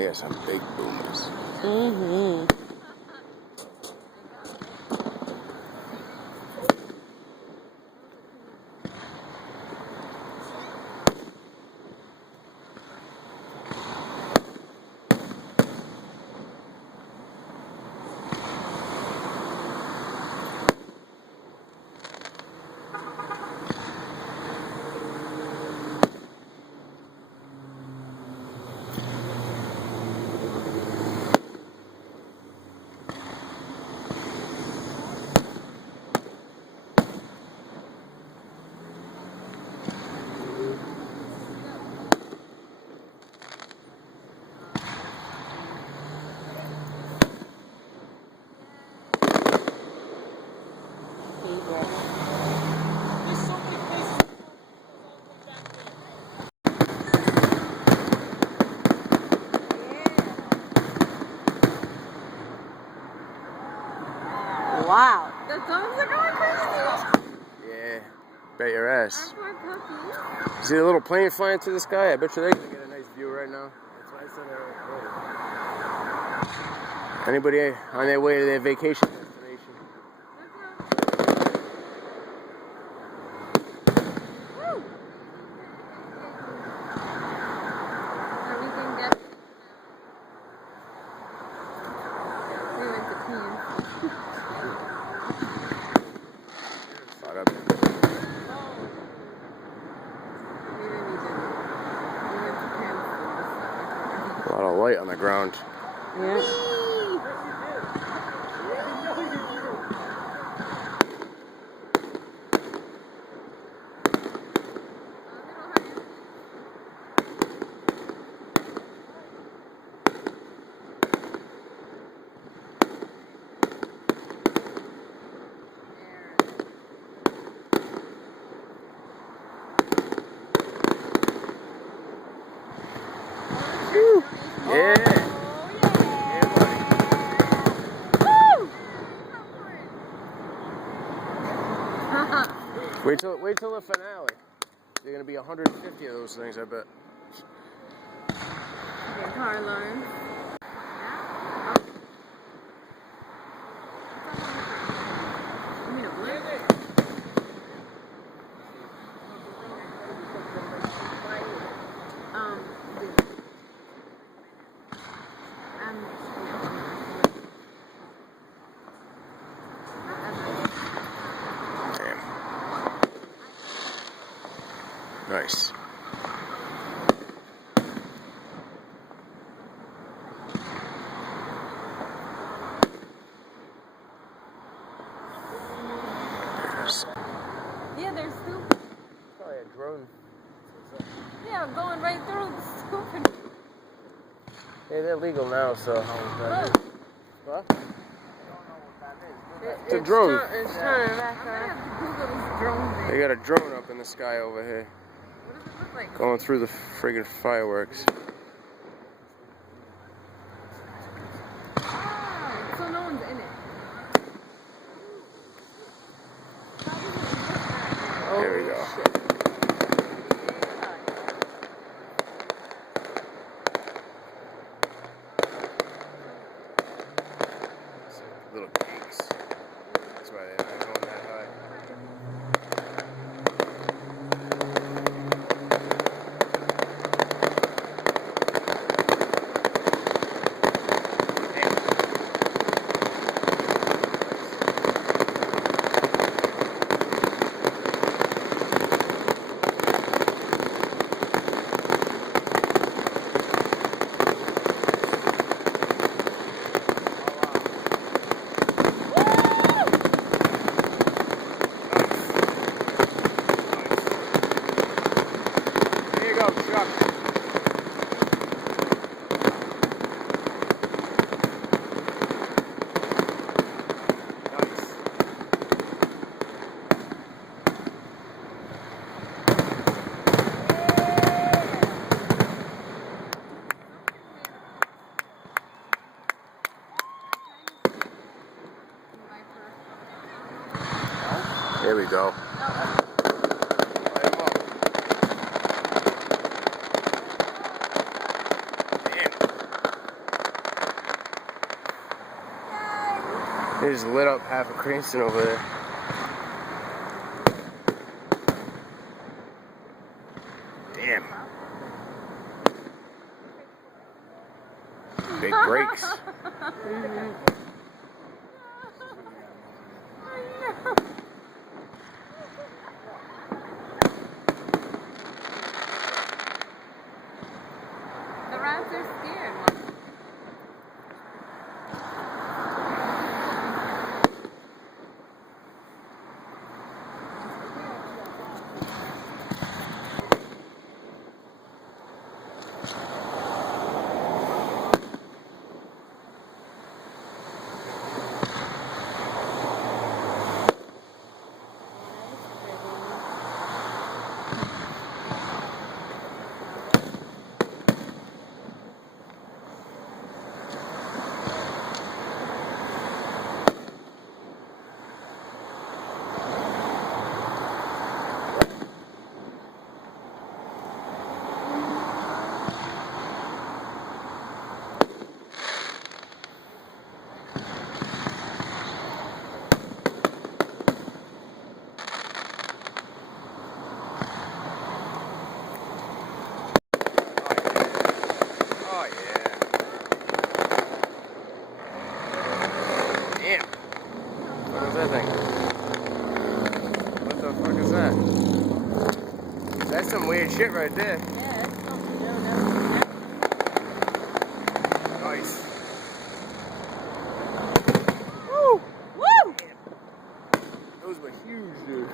They got some big boomers. Mm-hmm. Wow. The dogs are going crazy. Yeah, bet your ass. Our poor puppy. See the little plane flying through the sky? I bet you they're gonna get a nice view right now. That's why I said they're recording. Anybody on their way to their vacation destination? Woo! Or we can get. We went to Queens. Fought up. A lot of light on the ground. Yeah. Yeah. Wait till the finale. There's gonna be 150 of those things, I bet. Okay, car alarm. Nice. Yeah, they're stupid. Probably a drone. Yeah, going right through the stupid. Hey, they're legal now, so. Look. What? It's a drone. It's turning back I'm gonna on. have to Google this drone thing. They got a drone up in the sky over here. What does it look like? Going through the friggin' fireworks. Ah, so no one's in it. There we go. Little cakes. That's why they're not going that high. There we go. Damn. They just lit up half of Cranston over there. Damn. Big brakes. The rats are scared. That's some weird shit right there. Yeah, it's something Nice. Woo! Woo! Those were huge, dude.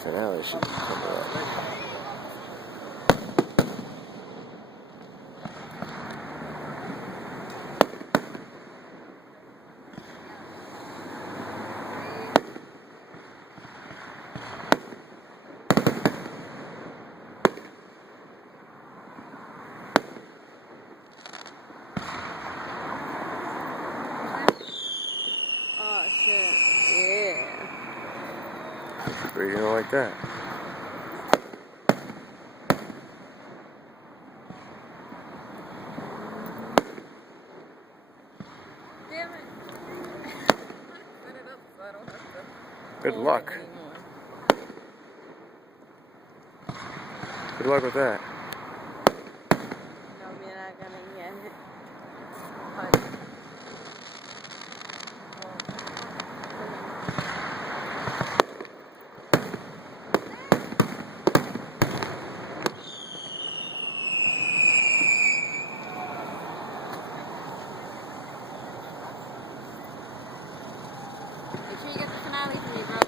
Finale should come up. Oh shit. Yeah. Breathing like that. Damn it. Set it up so I don't have to. Good luck. Good luck with that. No, we're not gonna get it. Make sure you get the finale for me, bro.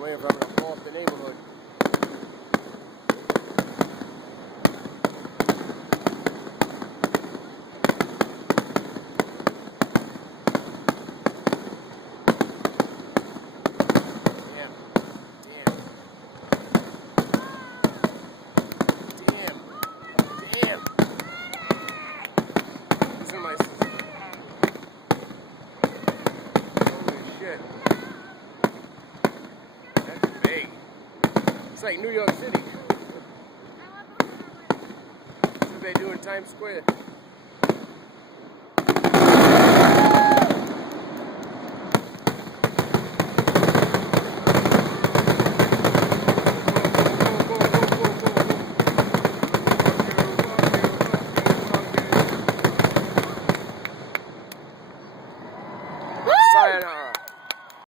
Waiting for him to blow up the neighborhood. It's like New York City. they do in Times Square?